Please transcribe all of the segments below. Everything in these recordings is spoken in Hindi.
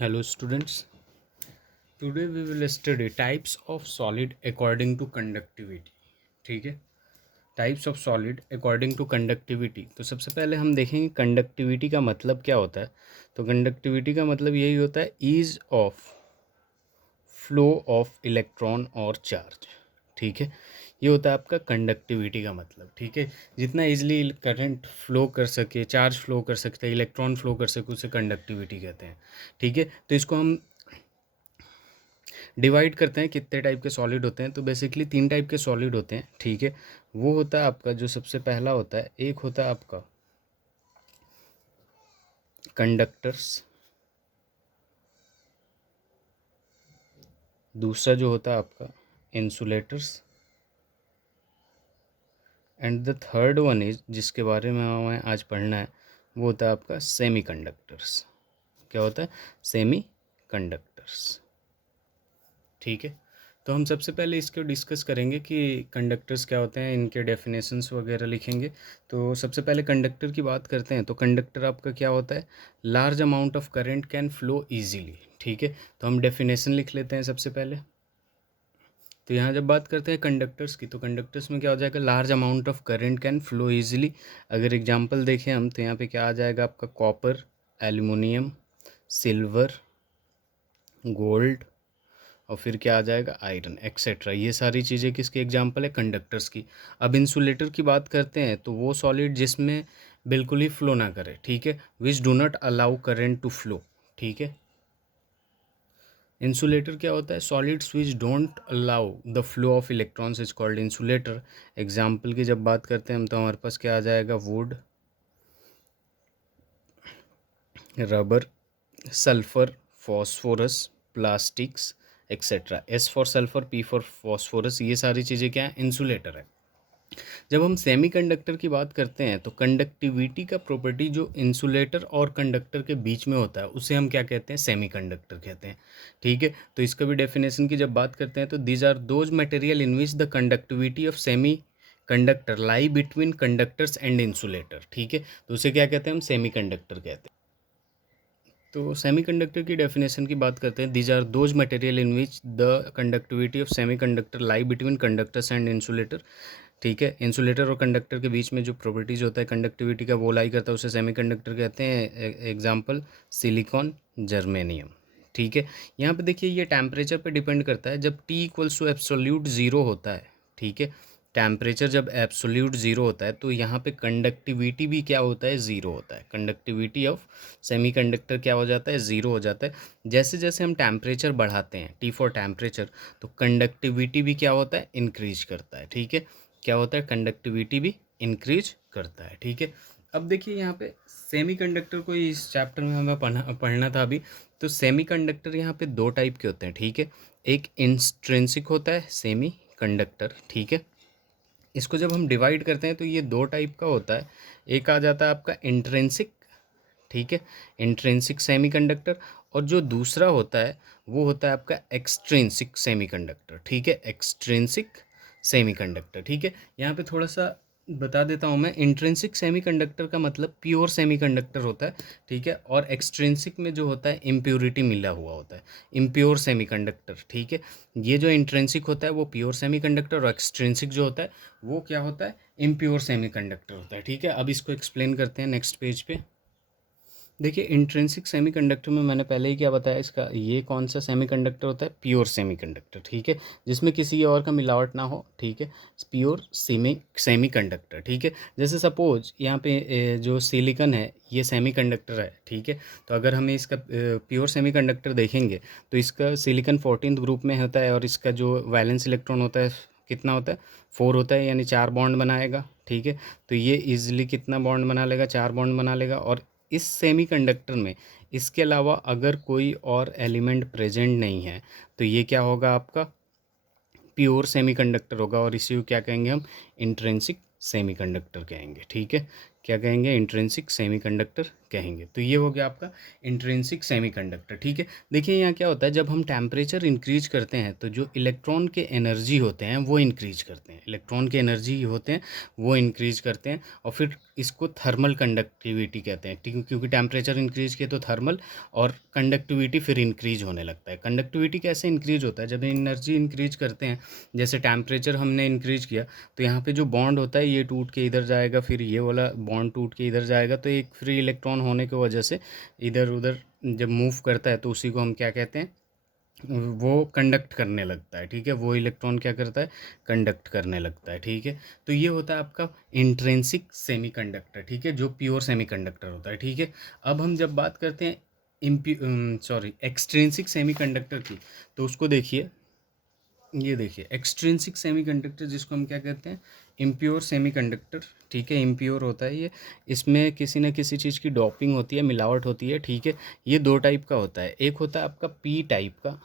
Hello students, today we will study types of solid according to conductivity. ठीक है, types of solid according to conductivity. तो सबसे पहले हम देखेंगे कंडक्टिविटी का मतलब क्या होता है। तो कंडक्टिविटी का मतलब यही होता है ease of flow of electron और चार्ज। ठीक है, ये होता है आपका कंडक्टिविटी का मतलब। ठीक है, जितना इजीली करंट फ्लो कर सके, चार्ज फ्लो कर सकते हैं, इलेक्ट्रॉन फ्लो कर सके, उसे कंडक्टिविटी कहते हैं। ठीक है, तो इसको हम डिवाइड करते हैं कितने टाइप के सॉलिड होते हैं। तो बेसिकली 3 टाइप के सॉलिड होते हैं। ठीक है, वो होता है आपका जो सबसे पहला होता है, एक होता है आपका कंडक्टर्स, दूसरा जो होता है आपका insulators, and the third one is जिसके बारे में हमें आज पढ़ना है, वो होता है आपका सेमी कंडक्टर्स। क्या होता है? Semi conductors. ठीक है, तो हम सबसे पहले इसको डिस्कस करेंगे कि कंडक्टर्स क्या होते हैं, इनके डेफिनेशंस वगैरह लिखेंगे। तो सबसे पहले कंडक्टर की बात करते हैं। तो कंडक्टर आपका क्या होता है? Large amount of current can flow easily. ठीक है, तो हम डेफिनेशन लिख लेते हैं सबसे पहले। तो यहाँ जब बात करते हैं कंडक्टर्स की, तो कंडक्टर्स में क्या हो जाएगा? Large amount of current can flow easily. अगर एग्जांपल देखें हम, तो यहाँ पे क्या आ जाएगा आपका? कॉपर, एल्युमिनियम, सिल्वर, गोल्ड, और फिर क्या आ जाएगा? Iron etcetera. ये सारी चीज़ें किसकी एग्जांपल है? कंडक्टर्स की। अब इंसुलेटर की बात करते हैं, तो वो सॉलिड जिसमें बिल्कुल ही फ्लो ना करे। ठीक है, which do not allow current to flow. ठीक है, इंसुलेटर क्या होता है? Solids which don't allow the flow of electrons is called insulator. Example की जब बात करते हैं हम, तो हमारे पास क्या आ जाएगा? Would, rubber, sulphur, phosphorus, plastics etcetera. S for sulphur, P for phosphorus, ये सारी चीज़ें क्या है? इंसुलेटर है। जब हम सेमीकंडक्टर की बात करते हैं, तो कंडक्टिविटी का प्रॉपर्टी जो इंसुलेटर और कंडक्टर के बीच में होता है, उसे हम क्या कहते हैं? सेमीकंडक्टर कहते हैं। ठीक है, तो इसका भी डेफिनेशन की जब बात करते हैं, तो these are those material in which the conductivity of semi conductor lie between conductors and insulator. ठीक है, तो उसे क्या कहते हैं? हम सेमीकंडक्टर कहते हैं। तो सेमीकंडक्टर की डेफिनेशन की बात करते हैं। These are those material in which the conductivity of semiconductor lie between conductors and insulator. ठीक है, इंसुलेटर और कंडक्टर के बीच में जो प्रॉपर्टीज होता है कंडक्टिविटी का, वो लाई करता है, उसे सेमीकंडक्टर कहते हैं। Example silicon, germanium. ठीक है, यहाँ पे देखिए ये टेम्परेचर पे डिपेंड करता है। जब T equals to absolute zero होता है, ठीक है, टेम्परेचर जब एब्सोल्यूट ज़ीरो होता है, तो यहाँ पे कंडक्टिविटी भी क्या होता है? ज़ीरो होता है। कंडक्टिविटी ऑफ सेमीकंडक्टर क्या हो जाता है? ज़ीरो हो जाता है। जैसे जैसे हम टेम्परेचर बढ़ाते हैं, टी फॉर टेम्परेचर, तो कंडक्टिविटी भी क्या होता है? इंक्रीज करता है। ठीक है, क्या होता है? कंडक्टिविटी भी इंक्रीज करता है। ठीक है, अब देखिए यहाँ पे सेमीकंडक्टर को इस चैप्टर में हमें पढ़ना था अभी। तो सेमीकंडक्टर यहाँ पे 2 टाइप के होते हैं। ठीक है, एक इंस्ट्रिंसिक होता है सेमी कंडक्टर। ठीक है, इसको जब हम डिवाइड करते हैं, तो ये 2 टाइप का होता है। एक आ जाता है आपका इंट्रिंसिक। ठीक है, इंट्रिंसिक सेमीकंडक्टर। और जो दूसरा होता है, वो होता है आपका एक्सट्रिंसिक सेमीकंडक्टर। ठीक है, एक्सट्रिंसिक सेमीकंडक्टर। ठीक है, यहाँ पे थोड़ा सा बता देता हूँ मैं। इंट्रिंसिक सेमीकंडक्टर का मतलब प्योर सेमीकंडक्टर होता है। ठीक है, और एक्सट्रिंसिक में जो होता है इम्प्योरिटी मिला हुआ होता है, इम्प्योर सेमीकंडक्टर। ठीक है, ये जो इंट्रिंसिक होता है वो प्योर सेमीकंडक्टर, और एक्सट्रिंसिक जो होता है वो क्या होता है? इम्प्योर सेमीकंडक्टर होता है। ठीक है, अब इसको एक्सप्लेन करते हैं नेक्स्ट पेज पे। देखिए इंट्रिंसिक सेमीकंडक्टर में मैंने पहले ही क्या बताया, इसका ये कौन सा सेमीकंडक्टर होता है? Pure semiconductor. ठीक है, जिसमें किसी और का मिलावट ना हो। ठीक है, प्योर सेमीकंडक्टर। ठीक है, जैसे सपोज यहाँ पे जो सिलिकन है, ये सेमीकंडक्टर है। ठीक है, तो अगर हमें इसका प्योर सेमीकंडक्टर देखेंगे, तो इसका सिलिकन 14th ग्रुप में होता है, और इसका जो वैलेंस इलेक्ट्रॉन होता है कितना होता है? 4 होता है, यानी 4 बॉन्ड बनाएगा। ठीक है, तो ये इजीली कितना बॉन्ड बना लेगा? 4 बॉन्ड बना लेगा। और इस सेमीकंडक्टर में इसके अलावा अगर कोई और एलिमेंट प्रेजेंट नहीं है, तो ये क्या होगा? आपका प्योर सेमीकंडक्टर होगा, और इसी को क्या कहेंगे हम? इंट्रिंसिक सेमीकंडक्टर कहेंगे। ठीक है, क्या कहेंगे, इंट्रिंसिक सेमीकंडक्टर कहेंगे। तो ये हो गया आपका इंट्रिंसिक सेमीकंडक्टर, ठीक है। देखिए यहाँ क्या होता है, जब हम टेम्परेचर इंक्रीज करते हैं तो जो इलेक्ट्रॉन के एनर्जी होते हैं वो इंक्रीज करते हैं, इलेक्ट्रॉन के एनर्जी होते हैं वो इंक्रीज करते हैं, और फिर इसको थर्मल कंडक्टिविटी कहते हैं, ठीक, क्योंकि टेम्परेचर इंक्रीज किए तो थर्मल, और कंडक्टिविटी फिर इंक्रीज होने लगता है। कंडक्टिविटी कैसे इंक्रीज होता है, जब एनर्जी इंक्रीज करते हैं, जैसे टेम्परेचर हमने इंक्रीज किया तो यहाँ पे जो बॉन्ड होता है ये टूट के इधर जाएगा, फिर ये वाला बॉन्ड टूट के इधर जाएगा, तो एक फ्री इलेक्ट्रॉन होने की वजह से इधर उधर जब मूव करता है तो उसी को हम क्या कहते हैं, वो कंडक्ट करने लगता है, ठीक है। वो इलेक्ट्रॉन क्या करता है, कंडक्ट करने लगता है, ठीक है। तो ये होता है आपका इंट्रिंसिक सेमीकंडक्टर, ठीक है, जो प्योर सेमीकंडक्टर होता है, ठीक है। अब हम जब बात करते हैं एक्सट्रिंसिक सेमीकंडक्टर की, तो उसको देखिए, ये देखिए एक्सट्रिंसिक सेमीकंडक्टर जिसको हम क्या कहते हैं, इम्प्योर सेमीकंडक्टर, ठीक है। इम्प्योर होता है ये, इसमें किसी न किसी चीज़ की डॉपिंग होती है, मिलावट होती है, ठीक है। ये दो टाइप का होता है, एक होता है आपका पी टाइप का,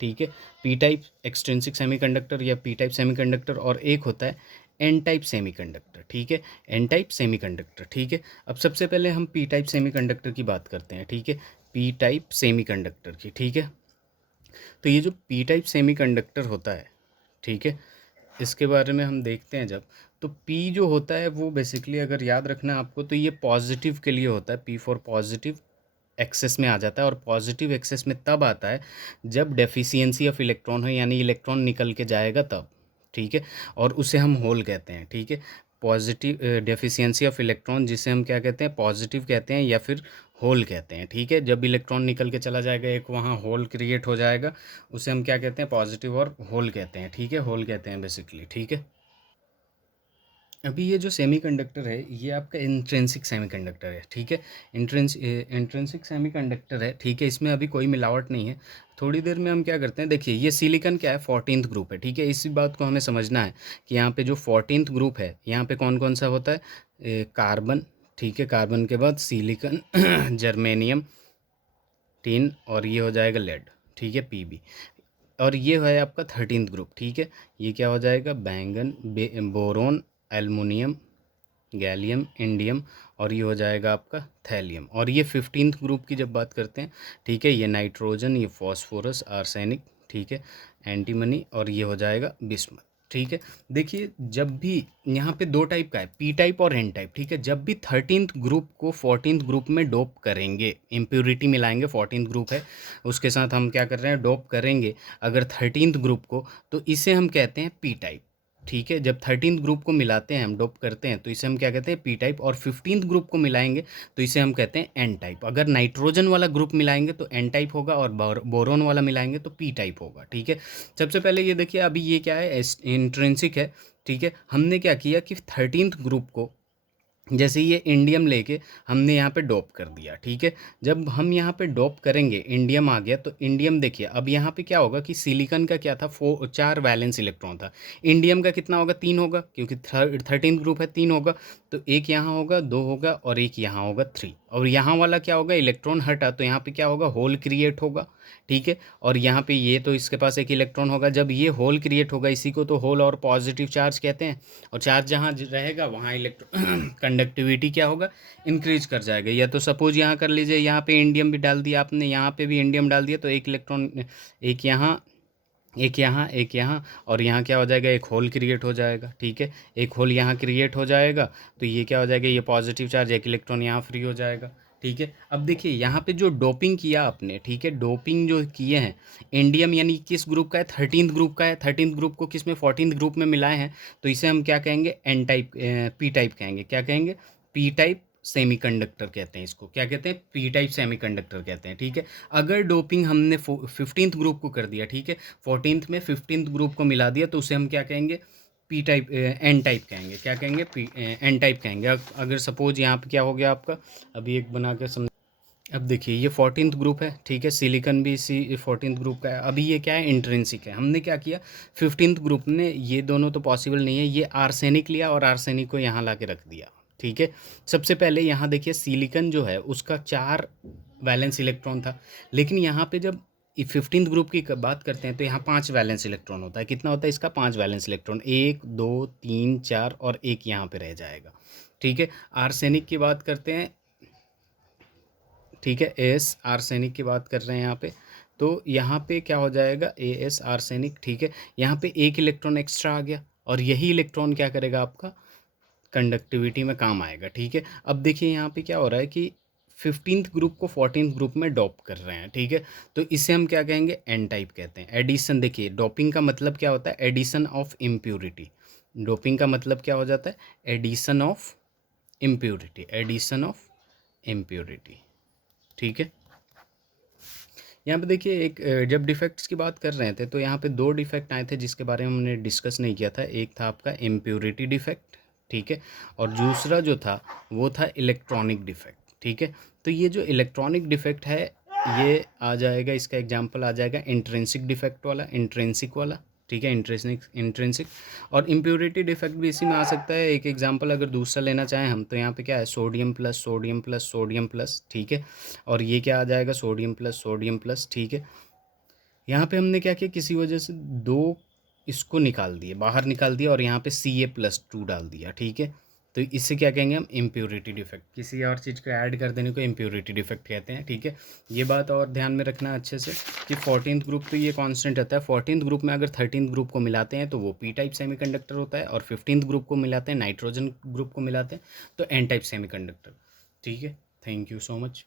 ठीक है, पी टाइप एक्सट्रिंसिक सेमीकंडक्टर या पी टाइप सेमीकंडक्टर, और एक होता है एन टाइप सेमीकंडक्टर, ठीक है, एन टाइप सेमीकंडक्टर, ठीक है। अब सबसे पहले हम पी टाइप सेमीकंडक्टर की बात करते हैं, ठीक है, पी टाइप सेमीकंडक्टर की, ठीक है। तो ये जो पी टाइप सेमीकंडक्टर होता है, ठीक है, इसके बारे में हम देखते हैं जब, तो पी जो होता है वो बेसिकली अगर याद रखना है आपको, तो ये पॉजिटिव के लिए होता है, पी फॉर पॉजिटिव एक्सेस में आ जाता है, और पॉजिटिव एक्सेस में तब आता है जब डेफिशिएंसी ऑफ इलेक्ट्रॉन हो, यानी इलेक्ट्रॉन निकल के जाएगा तब, ठीक है, और उसे हम होल कहते हैं, ठीक है। पॉजिटिव डेफिशिएंसी ऑफ इलेक्ट्रॉन जिसे हम क्या कहते हैं, पॉजिटिव कहते हैं या फिर होल कहते हैं, ठीक है। जब इलेक्ट्रॉन निकल के चला जाएगा, एक वहाँ होल क्रिएट हो जाएगा, उसे हम क्या कहते हैं, पॉजिटिव और होल कहते हैं, ठीक है, होल कहते हैं बेसिकली, ठीक है। अभी ये जो सेमीकंडक्टर है ये आपका इंट्रिंसिक सेमीकंडक्टर है, ठीक है। इंट्रिंसिक सेमीकंडक्टर है, ठीक है, इसमें अभी कोई मिलावट नहीं है। थोड़ी देर में हम क्या करते हैं, देखिए ये सिलिकॉन क्या है, 14th ग्रुप है, ठीक है। इसी बात को हमें समझना है कि यहाँ पे जो 14th ग्रुप है, यहाँ पे कौन कौन सा होता है, कार्बन, ठीक है, कार्बन के बाद सिलिकॉन जर्मेनियम, टिन, और ये हो जाएगा लेड, ठीक है, पीबी। और ये है आपका 13th ग्रुप, ठीक है। ये क्या हो जाएगा, बैंगन, बोरोन, एल्युमिनियम, गैलियम, इंडियम, और ये हो जाएगा आपका थैलियम। और ये 15th ग्रुप की जब बात करते हैं, ठीक है, ये नाइट्रोजन, ये फॉस्फोरस, आर्सेनिक, ठीक है, एंटीमनी, और ये हो जाएगा बिस्मथ, ठीक है। देखिए जब भी यहाँ पे दो टाइप का है, पी टाइप और एन टाइप, ठीक है। जब भी 13th ग्रुप को 14th ग्रुप में डोप करेंगे, इम्प्योरिटी मिलाएंगे, 14th ग्रुप है उसके साथ हम क्या कर रहे हैं, डोप करेंगे अगर 13th ग्रुप को, तो इसे हम कहते हैं पी टाइप, ठीक है। जब 13th ग्रुप को मिलाते हैं, हम डोप करते हैं, तो इसे हम क्या कहते हैं, पी टाइप। और 15th ग्रुप को मिलाएंगे तो इसे हम कहते हैं एन टाइप। अगर नाइट्रोजन वाला ग्रुप मिलाएंगे तो एन टाइप होगा, और बोरोन वाला मिलाएंगे तो पी टाइप होगा, ठीक है। सबसे पहले ये देखिए, अभी ये क्या है, इंट्रिंसिक है, ठीक है। हमने क्या किया कि 13th ग्रुप को, जैसे ये इंडियम लेके हमने यहाँ पे डोप कर दिया, ठीक है। जब हम यहाँ पे डोप करेंगे, इंडियम आ गया, तो इंडियम देखिए अब यहाँ पे क्या होगा कि सिलिकॉन का क्या था, 4 वैलेंस इलेक्ट्रॉन था, इंडियम का कितना होगा, 3 होगा, क्योंकि 13th ग्रुप है, 3 होगा। तो एक यहाँ होगा, 2 होगा, और एक यहाँ होगा, 3। और यहाँ वाला क्या होगा, इलेक्ट्रॉन हटा तो यहाँ पे क्या होगा, होल क्रिएट होगा, ठीक है। और यहाँ पे ये तो इसके पास एक इलेक्ट्रॉन होगा, जब ये होल क्रिएट होगा, इसी को तो होल और पॉजिटिव चार्ज कहते हैं। और चार्ज जहाँ रहेगा वहाँ इलेक्ट्रॉन कंडक्टिविटी क्या होगा, इंक्रीज कर जाएगा। या तो सपोज यहाँ कर लीजिए, यहाँ पे इंडियम भी डाल दिया आपने, यहाँ पे भी इंडियम डाल दिया, तो एक इलेक्ट्रॉन, एक यहाँ, एक यहाँ, एक यहाँ, और यहाँ क्या हो जाएगा, एक होल क्रिएट हो जाएगा, ठीक है। एक होल यहाँ क्रिएट हो जाएगा, तो ये क्या हो जाएगा, ये पॉजिटिव चार्ज, एक इलेक्ट्रॉन यहाँ फ्री हो जाएगा, ठीक है। अब देखिए यहाँ पे जो डोपिंग किया आपने, ठीक है, डोपिंग जो किए हैं, इंडियम यानी किस ग्रुप का है, 13th ग्रुप का है, 13th ग्रुप को किस में, 14th ग्रुप में मिलाए हैं, तो इसे हम क्या कहेंगे, एन टाइप, पी टाइप कहेंगे, क्या कहेंगे, पी टाइप सेमीकंडक्टर कहते हैं इसको, क्या कहते हैं, पी टाइप सेमीकंडक्टर कहते हैं, ठीक है। अगर डोपिंग हमने 15th ग्रुप को कर दिया, ठीक है, 14th में 15th ग्रुप को मिला दिया, तो उसे हम क्या कहेंगे, पी टाइप, एन टाइप कहेंगे, क्या कहेंगे, पी एन टाइप कहेंगे। अगर सपोज यहाँ पे क्या हो गया आपका, अभी एक बना के समझ, अब देखिए ये 14th ग्रुप है, ठीक है, सिलिकॉन भी इसी 14th ग्रुप का है। अभी ये क्या है, इंट्रिंसिक है। हमने क्या किया, 15th ग्रुप ने, ये दोनों तो पॉसिबल नहीं है, ये आर्सेनिक लिया और आर्सेनिक को यहाँ ला के रख दिया, ठीक है। सबसे पहले यहाँ देखिए, सिलिकॉन जो है उसका 4 वैलेंस इलेक्ट्रॉन था, लेकिन यहाँ पे जब 15th ग्रुप की बात करते हैं तो यहाँ 5 वैलेंस इलेक्ट्रॉन होता है। कितना होता है इसका, 5 वैलेंस इलेक्ट्रॉन, 1 2 3 4, और एक यहाँ पे रह जाएगा, ठीक है। आर्सेनिक की बात करते हैं, ठीक है, एस आर्सेनिक की बात कर रहे हैं यहाँ पे। तो यहाँ पे क्या हो जाएगा, ए एस आर्सेनिक, ठीक है। यहाँ पे एक इलेक्ट्रॉन एक्स्ट्रा आ गया और यही इलेक्ट्रॉन क्या करेगा, आपका कंडक्टिविटी में काम आएगा, ठीक है। अब देखिए यहाँ पे क्या हो रहा है कि 15th ग्रुप को 14th ग्रुप में डॉप कर रहे हैं, ठीक है। तो इसे हम क्या कहेंगे, एन टाइप कहते हैं। एडिशन, देखिए डोपिंग का मतलब क्या होता है, एडिशन ऑफ इम्प्योरिटी। डोपिंग का मतलब क्या हो जाता है, addition of impurity, addition of impurity, ठीक है। यहाँ पे देखिए एक जब डिफेक्ट्स की बात कर रहे थे तो यहाँ पे दो डिफेक्ट आए थे जिसके बारे में हमने डिस्कस नहीं किया था। एक था आपका इम्प्योरिटी डिफेक्ट, ठीक है, और दूसरा जो था वो था इलेक्ट्रॉनिक डिफेक्ट, ठीक है। तो ये जो इलेक्ट्रॉनिक डिफेक्ट है ये आ जाएगा, इसका एग्जाम्पल आ जाएगा इंट्रिंसिक डिफेक्ट वाला, इंट्रिंसिक वाला, ठीक है, इंट्रिंसिक इंट्रिंसिक। और इम्प्योरिटी डिफेक्ट भी इसी में आ सकता है। एक एग्जांपल अगर दूसरा लेना चाहें हम, तो यहाँ पे क्या है, sodium plus sodium plus sodium plus, ठीक है। और ये क्या आ जाएगा, सोडियम प्लस सोडियम प्लस, ठीक है। यहाँ पे हमने क्या किया, किसी वजह से दो इसको निकाल दिए, बाहर निकाल दिया, और यहाँ पे Ca+2 डाल दिया, ठीक है। तो इससे क्या कहेंगे हम, इम्प्योरिटी डिफेक्ट। किसी और चीज़ को ऐड कर देने को इम्प्योरिटी डिफेक्ट कहते हैं, ठीक है। ये बात और ध्यान में रखना अच्छे से कि 14th ग्रुप तो ये कांस्टेंट रहता है। 14th ग्रुप में अगर 13th ग्रुप को मिलाते हैं तो वो पी टाइप सेमीकंडक्टर होता है, और 15th ग्रुप को मिलाते हैं, नाइट्रोजन ग्रुप को मिलाते हैं, तो एन टाइप सेमीकंडक्टर, ठीक है। Thank you so much.